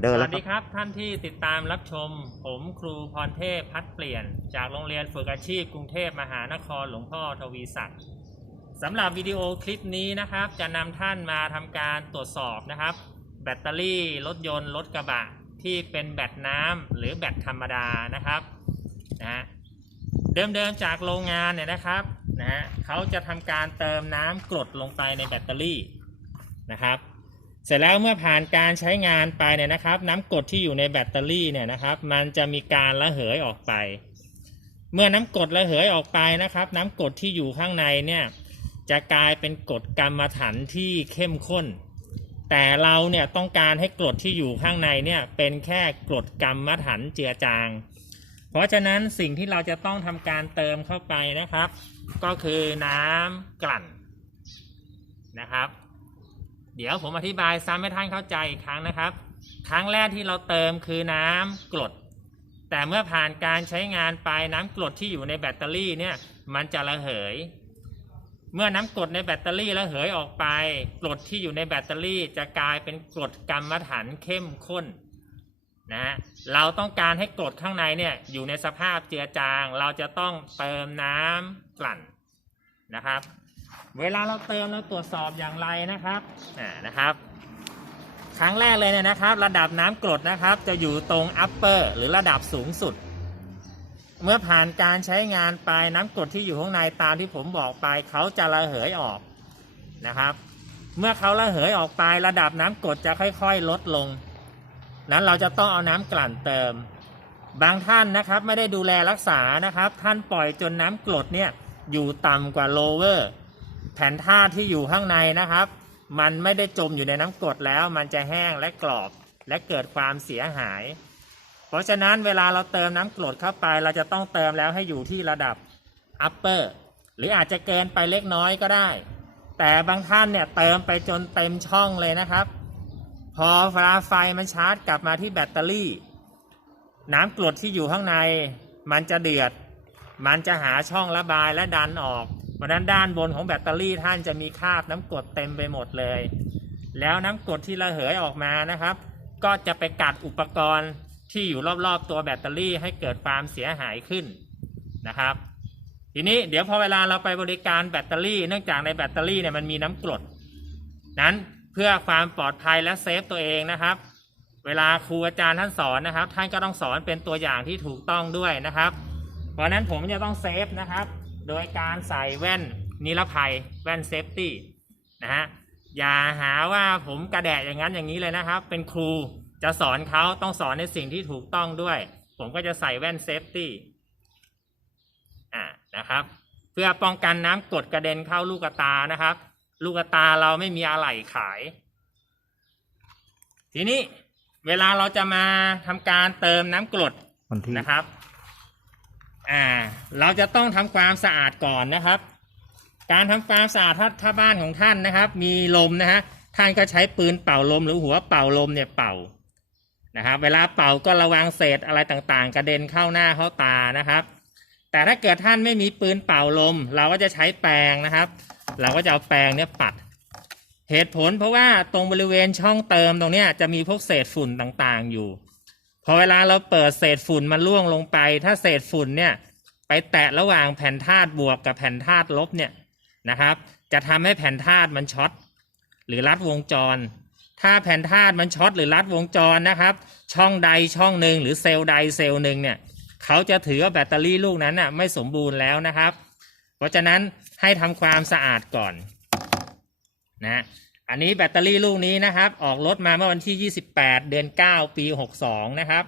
เดินสแล้วัวสดีรับครับท่านที่ติดตามรับชม ผมครูพรเทพพัดเปลี่ยน จากโรงเรียนฝึกอาชีพกรุงเทพมหานครหลวงพ่อทวีศักดิ์สำหรับวิดีโอคลิปนี้นะครับ จะนำท่านมาทำการตรวจสอบนะครับ แบตเตอรี่รถยนต์รถกระบะ ที่เป็นแบตน้ำหรือแบตธรรมดานะครับนะฮะเดิมๆจากโรงงานเนี่ยนะครับนะฮะเขาจะทำการเติมน้ำกรดลงไปในแบตเตอรี่นะครับ เสร็จแล้วเมื่อผ่านการใช้งานไปเนี่ยนะครับ น้ำกรดที่อยู่ในแบตเตอรี่เนี่ยนะครับ มันจะมีการระเหยออกไป เมื่อน้ำกรดระเหยออกไปนะครับ น้ำกรดที่อยู่ข้างในเนี่ยจะกลายเป็นกรดกรรมฐานที่เข้มข้น แต่เราเนี่ยต้องการให้กรดที่อยู่ข้างในเนี่ยเป็นแค่กรดกรรมฐานเจือจาง เพราะฉะนั้นสิ่งที่เราจะต้องทำการเติมเข้าไปนะครับ ก็คือน้ำกลั่นนะครับ เดี๋ยวผมอธิบายซ้ำให้ท่านเข้าใจอีกครั้งนะครับ ครั้งแรกที่เราเติมคือน้ำกรด แต่เมื่อผ่านการใช้งานไปน้ำกรดที่อยู่ในแบตเตอรี่เนี่ยมันจะระเหย เมื่อน้ำกรดในแบตเตอรี่ระเหยออกไป กรดที่อยู่ในแบตเตอรี่จะกลายเป็นกรดกรรมฐานเข้มข้นนะฮะเราต้องการให้กรดข้างในเนี่ยอยู่ในสภาพเจือจาง เราจะต้องเติมน้ำกลั่นนะครับ เวลาเราเติมเราตรวจสอบอย่างไรนะครับอ่านะครับ ครั้งแรกเลยเนี่ยนะครับ ระดับน้ำกรดนะครับ จะอยู่ตรง upper หรือระดับสูงสุด เมื่อผ่านการใช้งานไปน้ำกรดที่อยู่ข้างในตามที่ผมบอกไปเขาจะระเหยออกนะครับ เมื่อเขาระเหยออกไประดับน้ำกรดจะค่อยๆ ลดลง นั้นเราจะต้องเอาน้ำกลั่นเติม บางท่านนะครับไม่ได้ดูแลรักษานะครับ ท่านปล่อยจนน้ำกรดเนี่ยอยู่ต่ำกว่า lower แผ่นธาตุที่อยู่ข้างในนะครับ มันไม่ได้จมอยู่ในน้ำกรดแล้ว มันจะแห้งและกรอบและเกิดความเสียหาย เพราะฉะนั้นเวลาเราเติมน้ำกรดเข้าไป เราจะต้องเติมแล้วให้อยู่ที่ระดับ upper หรืออาจจะเกินไปเล็กน้อยก็ได้ แต่บางท่านเนี่ยเติมไปจนเต็มช่องเลยนะครับ พอเวลาไฟมันชาร์จกลับมาที่แบตเตอรี่ น้ำกรดที่อยู่ข้างใน มันจะเดือด มันจะหาช่องระบายและดันออก ราะนั้นด้านบนของแบตเตอรี่ท่านจะมีคราบน้ำกรดเต็มไปหมดเลย แล้วน้ำกรดที่ระเหยออกมานะครับ ก็จะไปกัดอุปกรณ์ที่อยู่รอบๆตัวแบตเตอรี่ให้เกิดความเสียหายขึ้นนะครับ ทีนี้เดี๋ยวพอเวลาเราไปบริการแบตเตอรี่ เนื่องจากในแบตเตอรี่เนี่ยมันมีน้ำกรด นั้นเพื่อความปลอดภัยและเซฟตัวเองนะครับ เวลาครูอาจารย์ท่านสอนนะครับ ท่านก็ต้องสอนเป็นตัวอย่างที่ถูกต้องด้วยนะครับ เพราะนั้นผมจะต้องเซฟนะครับ โดยการใส่แว่นนิรภัยแว่นเซฟตี้นะฮะอย่าหาว่าผมกระแดะอย่างนั้นอย่างนี้เลยนะครับ เป็นครูจะสอนเขาต้องสอนในสิ่งที่ถูกต้องด้วย ผมก็จะใส่แว่นเซฟตี้อ่านะครับเพื่อป้องกันน้ำกรดกระเด็นเข้าลูกตานะครับ ลูกตาเราไม่มีอะไหล่ขาย ทีนี้เวลาเราจะมาทำการเติมน้ำกรดวันที่นะครับ อ่า เราจะต้องทำความสะอาดก่อนนะครับ การทำความสะอาดถ้าถ้าบ้านของท่านนะครับ มีลมนะฮะท่านก็ใช้ปืนเป่าลมหรือหัวเป่าลมเนี่ยเป่านะครับ เวลาเป่าก็ระวังเศษอะไรต่างๆ กระเด็นเข้าหน้าเข้าตานะครับ แต่ถ้าเกิดท่านไม่มีปืนเป่าลม เราก็จะใช้แปรงนะครับ เราก็จะเอาแปรงเนี่ยปัด เหตุผลเพราะว่าตรงบริเวณช่องเติมตรงเนี้ยจะมีพวกเศษฝุ่นต่างๆอยู่ พอเวลาเราเปิดเศษฝุ่นมันล่วงลงไป ถ้าเศษฝุ่นเนี่ยไปแตะระหว่างแผ่นธาตุบวกกับแผ่นธาตุลบเนี่ยนะครับ จะทำให้แผ่นธาตุมันช็อตหรือรัดวงจร ถ้าแผ่นธาตุมันช็อตหรือรัดวงจรนะครับ ช่องใดช่องหนึ่งหรือเซลล์ใดเซลล์หนึ่งเนี่ยเขาจะถือว่าแบตเตอรี่ลูกนั้นน่ะไม่สมบูรณ์แล้วนะครับ เพราะฉะนั้นให้ทำความสะอาดก่อนนะ อันนี้แบตเตอรี่ลูกนี้นะครับ ออกรถมาเมื่อวันที่ 28 เดือน 9 ปี 62 นะครับ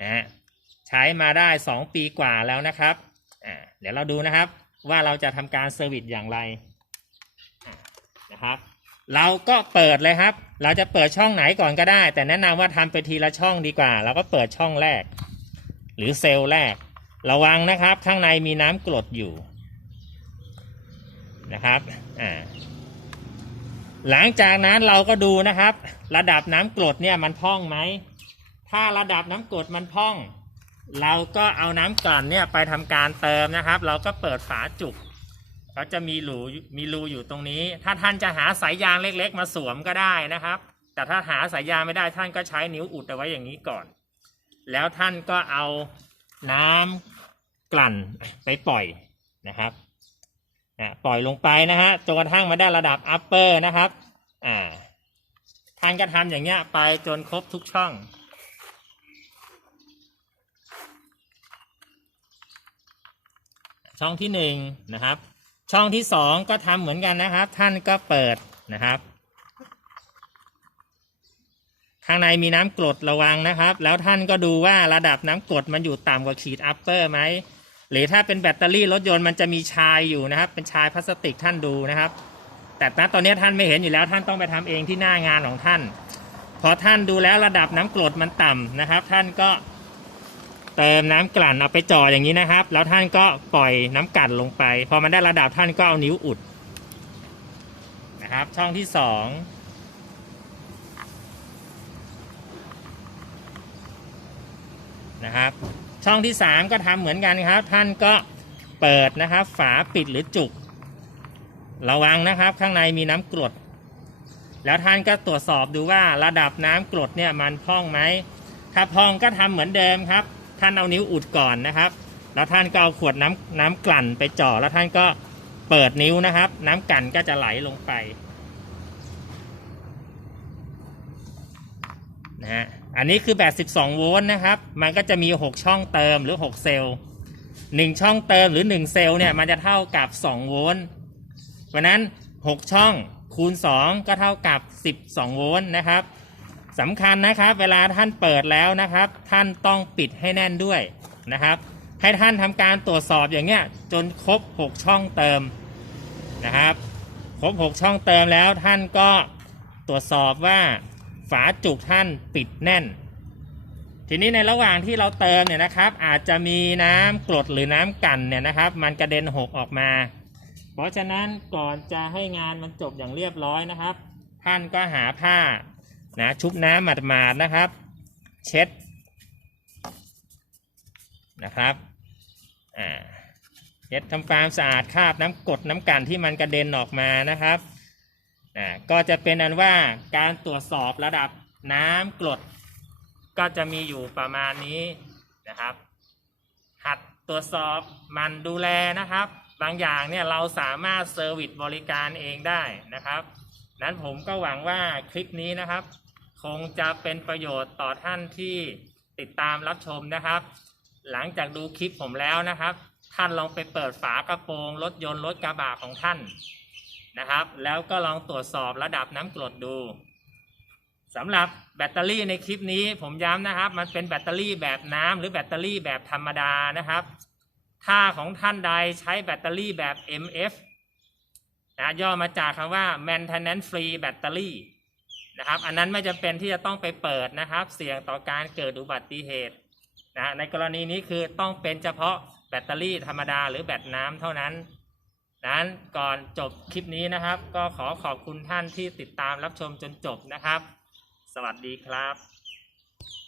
นะใช้มาได้ 2 ปีกว่าแล้วนะครับอ่าเดี๋ยวเราดูนะครับว่าเราจะทำการเซอร์วิสอย่างไรนะครับ เราก็เปิดเลยครับ เราจะเปิดช่องไหนก่อนก็ได้ แต่แนะนำว่าทำไปทีละช่องดีกว่า เราก็เปิดช่องแรก หรือเซลล์แรก ระวังนะครับ ข้างในมีน้ำกรดอยู่นะครับ อ่า หลังจากนั้นเราก็ดูนะครับ ระดับน้ำกรดเนี่ยมันพองไหม ถ้าระดับน้ำกรดมันพอง เราก็เอาน้ำกลั่นเนี่ยไปทำการเติมนะครับ เราก็เปิดฝาจุกเขาจะมีรูมีรูอยู่ตรงนี้ ถ้าท่านจะหาสายยางเล็ก ๆ มาสวมก็ได้นะครับแแต่ถ้าหาสายยางไม่ได้ท่านก็ใช้นิ้วอุดเอาไว้อย่างนี้ก่อน แล้วท่านก็เอาน้ำกลั่นไปปล่อยนะครับ อะปล่อยลงไปนะฮะจนกระทั่งมาได้ระดับ upper นะครับอ่าท่านก็ทำอย่างเงี้ยไปจนครบทุกช่องช่องที่หนึ่งนะครับ ช่องที่สองก็ทำเหมือนกันนะครับ ท่านก็เปิดนะครับ ข้างในมีน้ำกรดระวังนะครับ แล้วท่านก็ดูว่าระดับน้ำกรดมันอยู่ต่ำกว่าขีดอัปเปอร์ไหม หรือถ้าเป็นแบตเตอรี่รถยนต์มันจะมีชายอยู่นะครับ เป็นชายพลาสติกท่านดูนะครับ แต่ณตอนนี้ท่านไม่เห็นอยู่แล้วท่านต้องไปทำเองที่หน้างานของท่าน พอท่านดูแล้วระดับน้ำกรดมันต่ำนะครับ ท่านก็เติมน้ำกลั่นเอาไปจ่ออย่างนี้นะครับ แล้วท่านก็ปล่อยน้ำกลั่นลงไป พอมันได้ระดับท่านก็เอานิ้วอุดนะครับ ช่องที่สองนะครับ ช่องที่สามก็ทำเหมือนกันครับ ท่านก็เปิดนะครับ ฝาปิดหรือจุก ระวังนะครับ ข้างในมีน้ำกรด แล้วท่านก็ตรวจสอบดูว่าระดับน้ำกรดเนี่ยมันพองไหม ถ้าพองก็ทำเหมือนเดิมครับ ท่านเอานิ้วอุดก่อนนะครับ แล้วท่านก็เอาขวดน้ำน้ำกลั่นไปจ่อ แล้วท่านก็เปิดนิ้วนะครับ น้ำกลั่นก็จะไหลลงไปนะฮะ อันนี้คือแบบ12 โวลต์นะครับ มันก็จะมี 6 ช่องเติมหรือ 6 เซลล์ 1 ช่องเติมหรือ 1 เซลล์เนี่ยมันจะเท่ากับ 2 โวลต์เพราะนั้น 6 ช่องคูณ 2 ก็เท่ากับ 12 โวลต์นะครับสำคัญนะครับเวลาท่านเปิดแล้วนะครับ ท่านต้องปิดให้แน่นด้วยนะครับ ให้ท่านทำการตรวจสอบอย่างเงี้ยจนครบ 6 ช่องเติมนะครับ ครบ 6 ช่องเติมแล้วท่านก็ตรวจสอบว่า ฝาจุกท่านปิดแน่น ทีนี้ในระหว่างที่เราเติมเนี่ยนะครับ อาจจะมีน้ำกรดหรือน้ำกันเนี่ยนะครับ มันกระเด็นหกออกมา เพราะฉะนั้นก่อนจะให้งานมันจบอย่างเรียบร้อยนะครับ ท่านก็หาผ้านะชุบน้ำหมาดๆนะครับ เช็ดนะครับเช็ดทำความสะอาดคราบน้ำกรดน้ำกันที่มันกระเด็นออกมานะครับ อ่าก็จะเป็นอันว่าการตรวจสอบระดับน้ำกรด ก็จะมีอยู่ประมาณนี้นะครับ หัดตรวจสอบมันดูแลนะครับ บางอย่างเนี่ยเราสามารถเซอร์วิสบริการเองได้นะครับ นั้นผมก็หวังว่าคลิปนี้นะครับ คงจะเป็นประโยชน์ต่อท่านที่ติดตามรับชมนะครับ หลังจากดูคลิปผมแล้วนะครับ ท่านลองไปเปิดฝากระโปรงรถยนต์รถกระบะของท่าน นะครับ แล้วก็ลองตรวจสอบระดับน้ำกรดดูสำหรับแบตเตอรี่ในคลิปนี้ผมย้ำนะครับ มันเป็นแบตเตอรี่แบบน้ำหรือแบตเตอรี่แบบธรรมดานะครับ ถ้าของท่านใดใช้แบตเตอรี่แบบ MF นะย่อมาจากคำว่า maintenance free battery นะครับ อันนั้นไม่จำเป็นที่จะต้องไปเปิดนะครับ เสี่ยงต่อการเกิดอุบัติเหตุนะในกรณีนี้คือต้องเป็นเฉพาะแบตเตอรี่ธรรมดาหรือแบตน้ำเท่านั้น นั้นก่อนจบคลิปนี้นะครับ ก็ขอขอบคุณท่านที่ติดตามรับชมจนจบนะครับ สวัสดีครับ